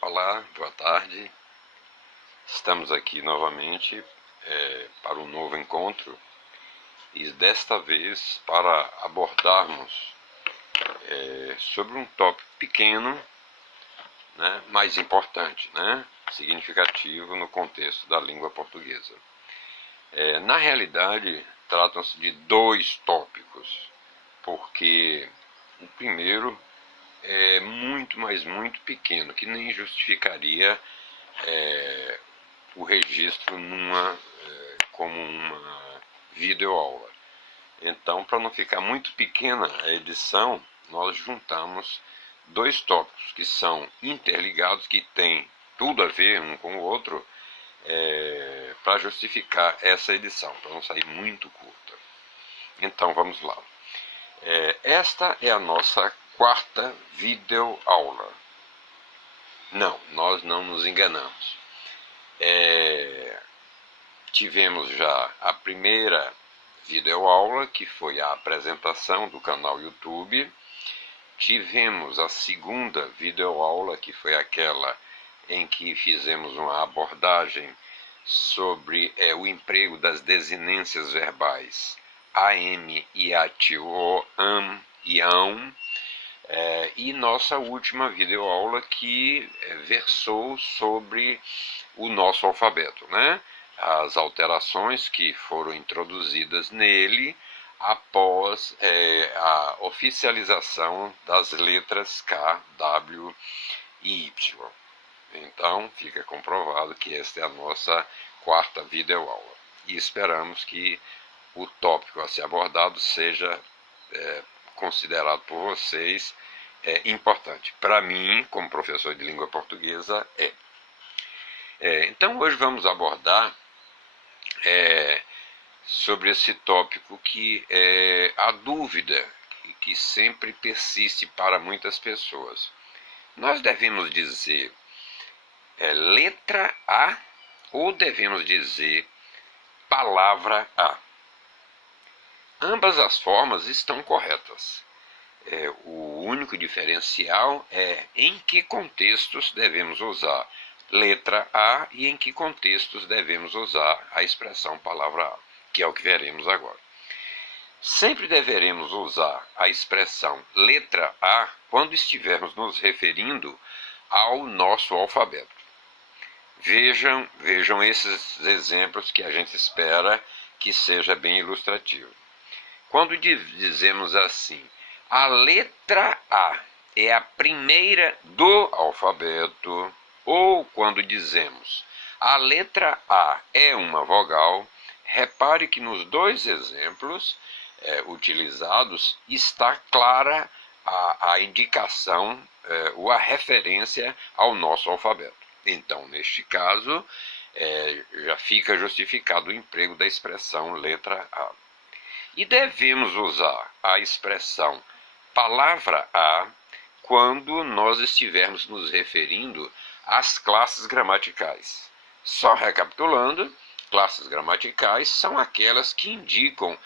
Olá, boa tarde. Estamos aqui novamente para um novo encontro e desta vez para abordarmos sobre um tópico pequeno, né, mas importante, né, significativo no contexto da língua portuguesa. Na realidade, tratam-se de dois tópicos, porque o primeiro é muito, mas muito pequeno, que nem justificaria o registro como uma videoaula. Então, para não ficar muito pequena a edição, nós juntamos dois tópicos que são interligados, que têm tudo a ver um com o outro, para justificar essa edição, para não sair muito curta. Então, vamos lá. Esta é a nossa quarta videoaula. Não, nós não nos enganamos. Tivemos já a primeira videoaula, que foi a apresentação do canal YouTube. Tivemos a segunda videoaula, que foi aquela em que fizemos uma abordagem sobre o emprego das desinências verbais am e ativo, am e ão. E nossa última videoaula que versou sobre o nosso alfabeto, né? As alterações que foram introduzidas nele após a oficialização das letras K, W e Y. Então, fica comprovado que esta é a nossa quarta videoaula. E esperamos que o tópico a ser abordado seja considerado por vocês importante. Para mim, como professor de língua portuguesa, então, hoje vamos abordar sobre esse tópico que é a dúvida que sempre persiste para muitas pessoas. Nós devemos dizer letra A ou devemos dizer palavra A? Ambas as formas estão corretas. O único diferencial é em que contextos devemos usar letra A e em que contextos devemos usar a expressão palavra A, que é o que veremos agora. Sempre deveremos usar a expressão letra A quando estivermos nos referindo ao nosso alfabeto. Vejam esses exemplos que a gente espera que seja bem ilustrativo. Quando dizemos assim, a letra A é a primeira do alfabeto, ou quando dizemos a letra A é uma vogal, repare que nos dois exemplos utilizados está clara a indicação ou a referência ao nosso alfabeto. Então, neste caso, já fica justificado o emprego da expressão letra A. E devemos usar a expressão palavra A quando nós estivermos nos referindo às classes gramaticais. Só recapitulando, classes gramaticais são aquelas que indicam,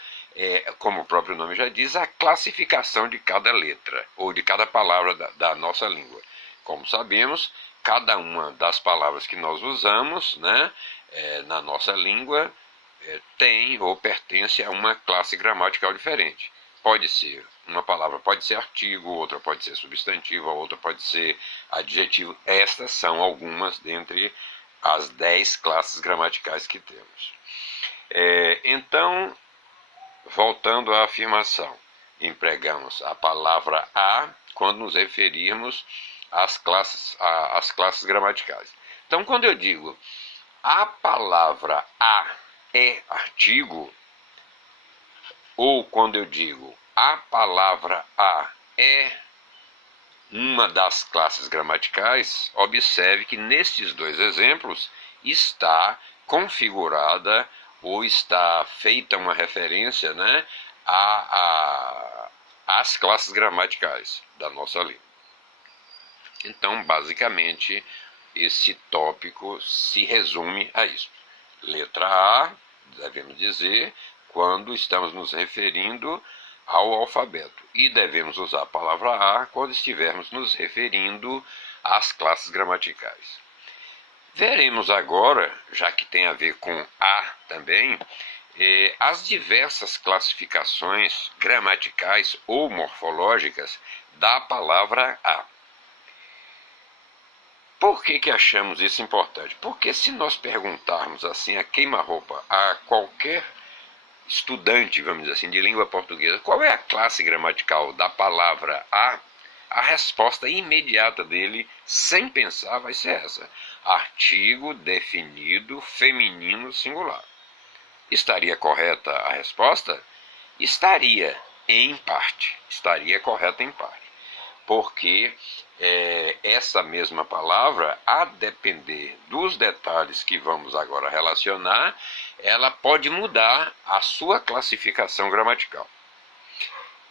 como o próprio nome já diz, a classificação de cada letra ou de cada palavra da nossa língua. Como sabemos, cada uma das palavras que nós usamos, né, na nossa língua tem ou pertence a uma classe gramatical diferente. Pode ser, uma palavra pode ser artigo, outra pode ser substantivo, a outra pode ser adjetivo. Estas são algumas dentre as 10 classes gramaticais que temos. Então, voltando à afirmação, empregamos a palavra A quando nos referirmos às classes gramaticais. Então, quando eu digo a palavra A é artigo, ou quando eu digo a palavra A é uma das classes gramaticais, observe que nestes dois exemplos está configurada ou está feita uma referência, né, às classes gramaticais da nossa língua. Então, basicamente, esse tópico se resume a isso. Letra A, devemos dizer, quando estamos nos referindo ao alfabeto. E devemos usar a palavra a quando estivermos nos referindo às classes gramaticais. Veremos agora, já que tem a ver com a também, as diversas classificações gramaticais ou morfológicas da palavra a. Por que achamos isso importante? Porque se nós perguntarmos assim a queima-roupa a qualquer estudante, vamos dizer assim, de língua portuguesa, qual é a classe gramatical da palavra a resposta imediata dele, sem pensar, vai ser essa: artigo definido feminino singular. Estaria correta a resposta? Estaria, em parte. Estaria correta em parte. Porque essa mesma palavra, a depender dos detalhes que vamos agora relacionar, ela pode mudar a sua classificação gramatical.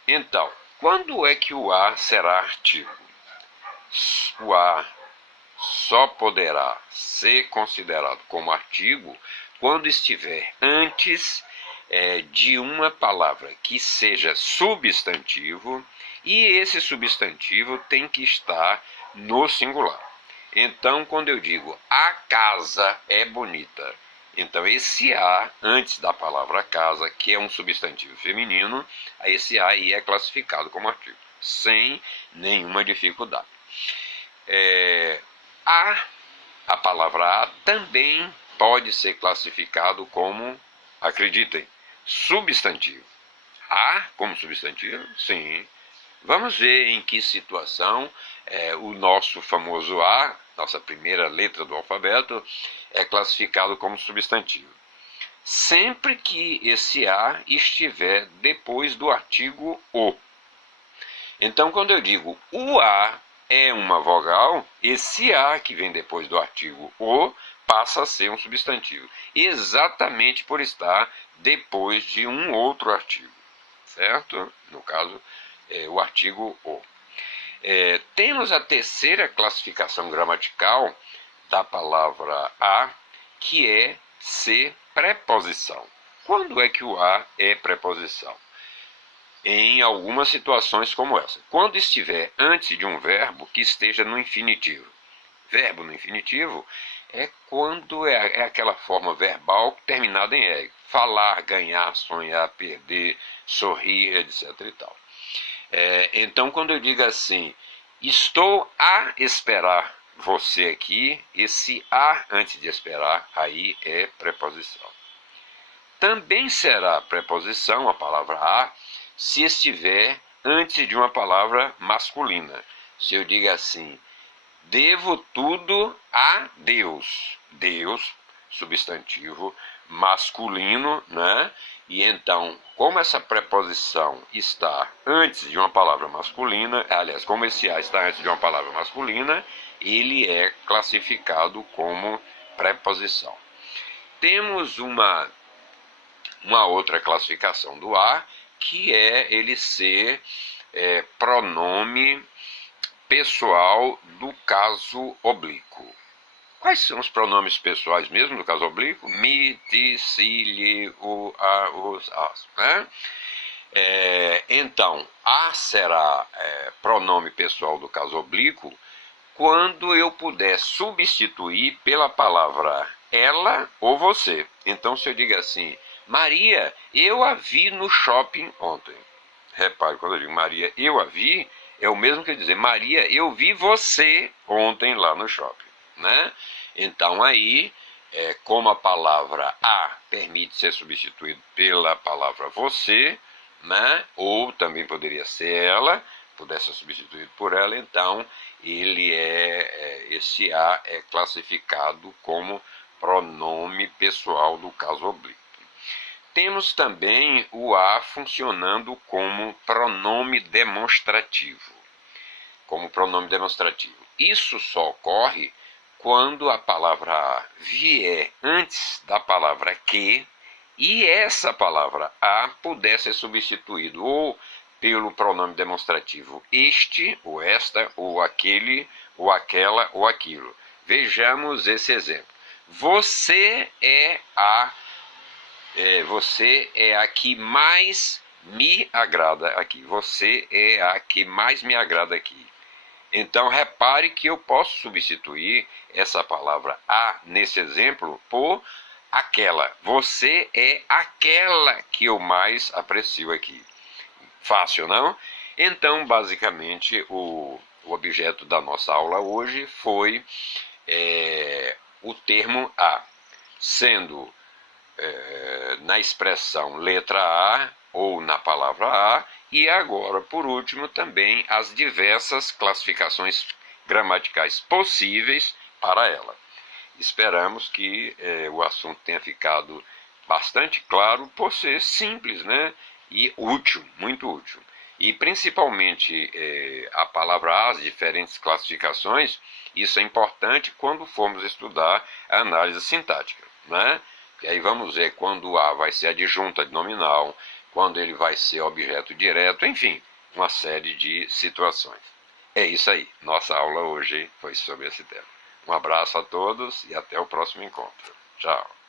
Então, quando é que o a será artigo? O a só poderá ser considerado como artigo quando estiver antes de uma palavra que seja substantivo, e esse substantivo tem que estar no singular. Então, quando eu digo a casa é bonita, então esse a, antes da palavra casa, que é um substantivo feminino, esse a aí é classificado como artigo, sem nenhuma dificuldade. A palavra a também pode ser classificado como, acreditem, substantivo. A como substantivo? Sim. Vamos ver em que situação o nosso famoso A, nossa primeira letra do alfabeto, é classificado como substantivo. Sempre que esse A estiver depois do artigo o. Então, quando eu digo o A é uma vogal, esse A que vem depois do artigo o passa a ser um substantivo, exatamente por estar depois de um outro artigo, certo? No caso, o artigo o. Temos a terceira classificação gramatical da palavra a, que é ser preposição. Quando é que o a é preposição? Em algumas situações como essa. Quando estiver antes de um verbo que esteja no infinitivo. Verbo no infinitivo é quando é aquela forma verbal terminada em "-eg". Falar, ganhar, sonhar, perder, sorrir, etc. e tal. Então, quando eu digo assim, estou a esperar você aqui, esse a antes de esperar, aí é preposição. Também será preposição a palavra a se estiver antes de uma palavra masculina. Se eu digo assim, devo tudo a Deus. Deus, substantivo masculino, né? E então, como essa preposição está antes de uma palavra masculina, aliás, como esse a está antes de uma palavra masculina, ele é classificado como preposição. Temos uma outra classificação do a, que é ele ser pronome pessoal do caso oblíquo. Quais são os pronomes pessoais mesmo do caso oblíquo? Mi, ti, si, lhe, o, a, os, as. Né? Então, a será pronome pessoal do caso oblíquo quando eu puder substituir pela palavra ela ou você. Então, se eu digo assim, Maria, eu a vi no shopping ontem. Repare, quando eu digo Maria, eu a vi, é o mesmo que dizer Maria, eu vi você ontem lá no shopping, né? Então aí, como a palavra a permite ser substituído pela palavra você, né? Ou também poderia ser ela, pudesse ser substituído por ela, então esse a é classificado como pronome pessoal do caso oblíquo. Temos também o a funcionando como pronome demonstrativo. Isso só ocorre quando a palavra a vier antes da palavra que, e essa palavra a puder ser substituído ou pelo pronome demonstrativo este, ou esta, ou aquele, ou aquela, ou aquilo. Vejamos esse exemplo. Você é a que mais me agrada aqui. Você é a que mais me agrada aqui. Então, repare que eu posso substituir essa palavra a nesse exemplo por aquela. Você é aquela que eu mais aprecio aqui. Fácil, não? Então, basicamente, o objeto da nossa aula hoje foi o termo a, sendo na expressão letra A ou na palavra A, e agora, por último, também as diversas classificações gramaticais possíveis para ela. Esperamos que o assunto tenha ficado bastante claro por ser simples, né? E útil, muito útil. E principalmente a palavra A, as diferentes classificações, isso é importante quando formos estudar a análise sintática, né? E aí vamos ver quando o A vai ser adjunto adnominal, quando ele vai ser objeto direto, enfim, uma série de situações. É isso aí, nossa aula hoje foi sobre esse tema. Um abraço a todos e até o próximo encontro. Tchau.